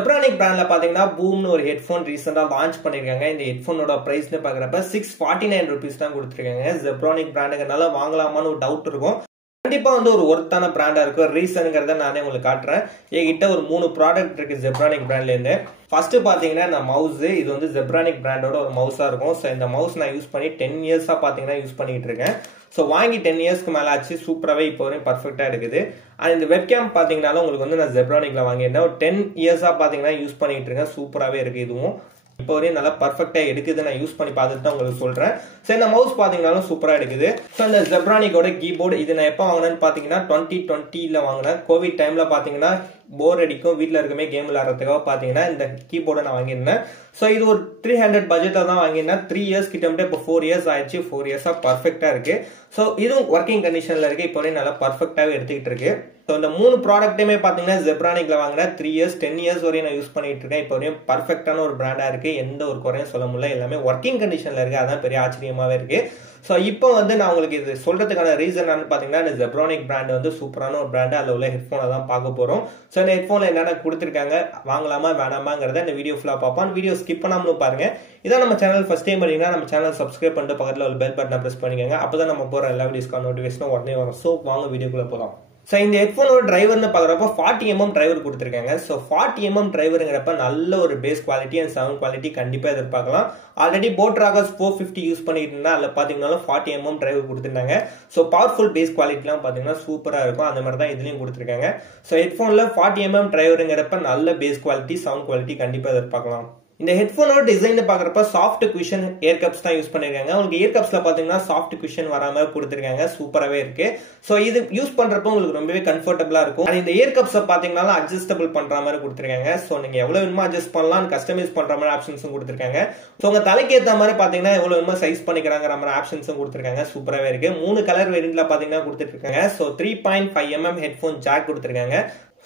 Zebronic brandல பாத்தீங்கன்னா பூம்னு ஒரு headphone ரீசெண்டா லான்ச் பண்ணிருக்காங்க. இந்த ஹெட்போனோட பிரைஸ்னு பாக்குறப்ப 649 ரூபீஸ் தான் கொடுத்திருக்காங்க. Zebronic பிராண்டுங்கனால வாங்கலாமான்னு ஒரு டவுட் இருக்கும். கண்டிப்பா வந்து ஒரு ஒர்த்தான பிராண்டா இருக்கும். ரீசன்ங்கறத நானே உங்களுக்கு காட்டுறேன். என்கிட்ட ஒரு 3 ப்ராடக்ட் இருக்கு Zebronic பிராண்ட்ல இருந்து. ஃபர்ஸ்ட் பாத்தீங்கன்னா இந்த மவுஸ், இது வந்து Zebronic பிராண்டோட ஒரு மவுஸா இருக்கும். சோ இந்த மவுஸ் நான் யூஸ் பண்ணி 10 இயர்ஸா பாத்தீங்கன்னா யூஸ் பண்ணிட்டு இருக்கேன். சோ வாங்கி 10 இயர்ஸ்க்கு மேல ஆச்சு. சூப்பராவே இப்போ வரையும் பர்ஃபெக்ட்டா இருக்குது. அண்ட் இந்த வெப்கேம் பாத்தீங்கன்னாலும் உங்களுக்கு வந்து நான் Zebronicல வாங்கியிருந்தேன். ஒரு 10 இயர்ஸா பாத்தீங்கன்னா யூஸ் பண்ணிட்டு இருக்கேன். சூப்பராவே இருக்கு இதுவும். இப்போ வரையும் நல்லா பர்ஃபெக்ட்டா எடுக்குது. நான் யூஸ் பண்ணி பார்த்துட்டு தான் உங்களுக்கு சொல்றேன். சோ இந்த மவுஸ் பாத்தீங்கன்னாலும் சூப்பரா எடுக்குது. சோ இந்த Zebronicோட கீபோர்டு இது நான் எப்போ வாங்கினேன்னு பாத்தீங்கன்னா 2020ல வாங்கினேன். கோவிட் டைம்ல பாத்தீங்கன்னா போர் அடிக்கும், வீட்டுல இருக்குமே கேம் விளையாடுறதுக்காக பாத்தீங்கன்னா இந்த கீபோர்டை நான் வாங்கியிருந்தேன். சோ இது ஒரு 300 பட்ஜெட்ல தான் வாங்கியிருந்தேன். 3 இயர்ஸ் கிட்ட இப்போ 4 இயர்ஸ் ஆயிடுச்சு. 4 இயர்ஸா பர்ஃபெக்ட்டா இருக்கு. சோ இதுவும் ஒர்க்கிங் கண்டிஷன்ல இருக்கு. இப்போ வரையும் நல்லா பர்ஃபெக்ட்டாவே எடுத்துக்கிட்டு இருக்கு. சோ இந்த 3 ப்ராடக்ட்டுமே பாத்தீங்கன்னா Zebronicல வாங்கினேன். 3 இயர்ஸ் 10 இயர்ஸ் வரையும் நான் யூஸ் பண்ணிட்டு இருக்கேன். இப்போ வரையும் பர்ஃபெக்ட்டான ஒரு பிராண்டா இருக்கு. எந்த ஒரு குறையும் சொல்ல முடியல. எல்லாமே ஒர்க்கிங் கண்டிஷன்ல இருக்கு. அதான் பெரிய ஆச்சரியமாவே இருக்கு. சோ இப்போ வந்து நான் உங்களுக்கு இது சொல்றதுக்கான ரீசன் என்னன்னு பாத்தீங்கன்னா இந்த Zebronic பிராண்ட் வந்து சூப்பரான ஒரு பிராண்ட். அதுல உள்ள ஹெட்போனை தான் பார்க்க போறோம். சோ இந்த ஹெட்போன்ல என்னென்ன கொடுத்திருக்காங்க, வாங்கலாமா வேணாமாங்கிறத இந்த வீடியோ ஃபுல்லா பார்ப்போம். வீடியோ ஸ்கிப் பண்ணாமலும் பாருங்க. இதான் நம்ம சேனல் ஃபர்ஸ்ட் டைம் பண்ணீங்கன்னா நம்ம சேனல் சப்ஸ்கிரைப் பண்ணிட்டு பக்கத்துல ஒரு பெல் பட்டனை பிரஸ் பண்ணிக்கோங்க. அப்பதான் நம்ம போற எல்லா வீடியோஸ்க்கான நோட்டிஃபிகேஷனும் உடனே வரும். சோ வாங்க வீடியோக்குள்ள போலாம். சோ இந்த ஹெட்போனோட டிரைவர்னு பாக்குறப்ப 40mm டிரைவர் கொடுத்திருக்காங்க. சோ 40mm டிரைவருங்கிறப்ப நல்ல ஒரு bass quality and sound quality கண்டிப்பா எதிர்பார்க்கலாம். ஆல்ரெடி போட்ராகஸ் 450 யூஸ் பண்ணிட்டு இருந்தா அதுல பாத்தீங்கன்னா 40mm டிரைவர் கொடுத்திருந்தாங்க. சோ பவர்ஃபுல் பேஸ் குவாலிட்டிலாம் பாத்தீங்கன்னா சூப்பரா இருக்கும். அந்த மாதிரி தான் இதுலயும் கொடுத்திருக்காங்க. சோ ஹெட்போன்ல 40mm டிரைவருங்கிறப்ப நல்ல பேஸ் குவாலிட்டி சவுண்ட் குவாலிட்டி கண்டிப்பா எதிர்பார்க்கலாம். இந்த ஹெட்போனோட டிசைன் பாக்குறப்ப சாஃப்ட் குஷன் இயர் கப்ஸ் தான் யூஸ் பண்ணிருக்காங்க. உங்களுக்கு இயர் கப்ஸ்ல பாத்தீங்கன்னா சாஃப்ட் குஷன் வராம கொடுத்திருக்காங்க. சூப்பராவே இருக்கு. சோ இது யூஸ் பண்றப்ப உங்களுக்கு ரொம்பவே கம்ஃபர்டபுளா இருக்கும். இந்த இயர் கப்ஸ் பாத்தீங்கன்னா அட்ஜஸ்டபிள் பண்ற மாதிரி கொடுத்திருக்காங்க. சோ நீங்க எவ்வளவு வேணுமோ அட்ஜஸ்ட் பண்ணலாம், கஸ்டமைஸ் பண்ற மாதிரி ஆப்ஷன்ஸும் கொடுத்திருக்காங்க. சோ உங்க தலைக்கு ஏத்த மாதிரி பாத்தீங்கன்னா எவ்வளவு வேணுமோ சைஸ் பண்ணிக்கிறாங்கிற மாதிரி ஆப்ஷன்ஸும் கொடுத்திருக்காங்க. சூப்பராவே இருக்கு. 3 கலர் வேரியன்ட்ல பாத்தீங்கன்னா கொடுத்திருக்காங்க. சோ 3.5mm ஹெட்போன் ஜாக் கொடுத்திருக்காங்க.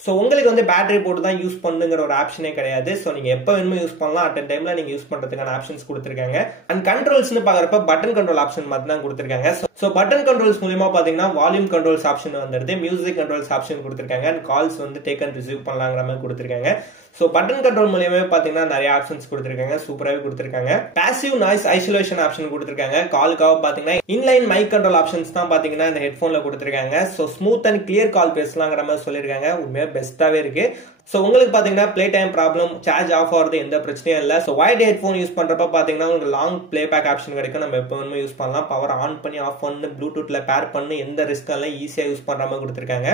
சோ உங்களுக்கு வந்து பேட்டரி போட்டு தான் யூஸ் பண்ணுங்கிற ஒரு ஆப்ஷனே கிடையாது. சோ நீங்க எப்ப வேணுமோ யூஸ் பண்ணலாம். அட் டைம்ல நீங்க யூஸ் பண்றதுக்கான ஆப்ஷன்ஸ் கொடுத்திருக்காங்க. அண்ட் கண்ட்ரோல்ஸ்னு பாக்குறப்ப பட்டன் கண்ட்ரோல் ஆப்ஷன் மட்டும் தான் கொடுத்திருக்காங்க. சோ பட்டன் கண்ட்ரோல்ஸ் மூலமா பாத்தீங்கன்னா வால்யூம் கண்ட்ரோல்ஸ் ஆப்ஷன் வந்துருது, மியூசிக் கண்ட்ரோல்ஸ் ஆப்ஷன் கொடுத்திருக்காங்க, அண்ட் கால்ஸ் வந்து டேக் அண்ட் ரிசீவ் பண்ணலாங்கிற மாதிரி கொடுத்திருக்காங்க. சோ பட்டன் கண்ட்ரோல் மூலமா பாத்தீங்கன்னா நிறைய ஆப்ஷன்ஸ் கொடுத்திருக்காங்க. சூப்பராவே கொடுத்திருக்காங்க. பாசிவ் நாய்ஸ் ஐசோலேஷன் ஆப்ஷன் கொடுத்திருக்காங்க. காலுக்காக பாத்தீங்கன்னா இன்லைன் மைக் கண்ட்ரோல் ஆப்ஷன்ஸ் தான் பாத்தீங்கன்னா இந்த ஹெட்போன்ல கொடுத்திருக்காங்க. So smooth and clear call பேசலாங்கிற மாதிரி சொல்லிருக்காங்க. உண்மையா பெஸ்டாவே இருக்கு. சோ உங்களுக்கு பாத்தீங்கன்னா play time problem, charge off ஆகிறது எந்த பிரச்சனையும் இல்ல. சோ வைட் ஹெட்போன் யூஸ் பண்றப்ப பாத்தீங்கன்னா உங்களுக்கு லாங் பிளே பேக் ஆப்ஷன் கிடைக்கும். நம்ம எப்ப வேணுமோ யூஸ் பண்ணலாம். பவர் ஆன் பண்ணி ஆஃப் பண்ணி ப்ளூடூத்ல பேர் பண்ணி எந்த ரிஸ்க் எல்லாம் ஈஸியா யூஸ் பண்ற மாதிரி கொடுத்திருக்காங்க.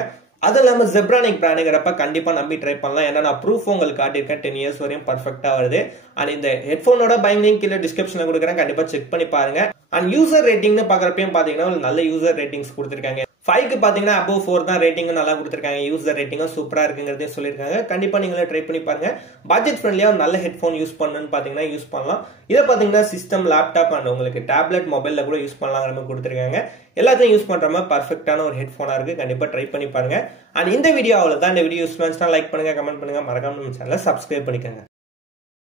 அது இல்லாம Zebronic பிராண்டுங்கிறப்ப கண்டிப்பா நம்பி ட்ரை பண்ணலாம். ஏன்னா நான் ப்ரூஃப் உங்களுக்கு காட்டியிருக்கேன். 10 இயர்ஸ் வரையும் பர்ஃபெக்ட்டா வருது. அண்ட் இந்த ஹெட்போனோட பைங் லிங்க் கீழே டிஸ்கிரிப்ஷன்ல கொடுக்குறேன். கண்டிப்பா செக் பண்ணி பாருங்க. அண்ட் யூசர் ரேட்டிங்னு பாக்குறப்பையும் பாத்தீங்கன்னா நல்ல யூசர் ரேட்டிங்ஸ் கொடுத்திருக்காங்க. 5க்கு பாத்தீங்கன்னா above 4 தான் ரேட்டிங் நல்லா கொடுத்திருக்காங்க. யூசர் ரேட்டிங்கும் சூப்பரா இருக்குங்கிறதையும் சொல்லியிருக்காங்க. கண்டிப்பா நீங்களே ட்ரை பண்ணி பாருங்க. பட்ஜெட் ஃப்ரெண்ட்லியா நல்ல ஹெட்போன் யூஸ் பண்ணணும்னு பாத்தீங்கன்னா யூஸ் பண்ணலாம். இதை பாத்தீங்கன்னா சிஸ்டம், லேப்டாப் அண்ட் உங்களுக்கு டேப்லெட், மொபைல்ல கூட யூஸ் பண்ணலாங்கிற மாதிரி கொடுத்திருக்காங்க. எல்லாத்தையும் யூஸ் பண்ற மாதிரி பர்ஃபெக்டான ஒரு ஹெட்போனா இருக்கு. கண்டிப்பா ட்ரை பண்ணி பாருங்க. அண்ட் இந்த வீடியோ அவ்வளவுதான். இந்த வீடியோ யூஸ் பண்ணா லைக் பண்ணுங்க, கமெண்ட் பண்ணுங்க, மறக்காம நம்ம சேனலை சப்ஸ்கிரைப் பண்ணிக்கோங்க.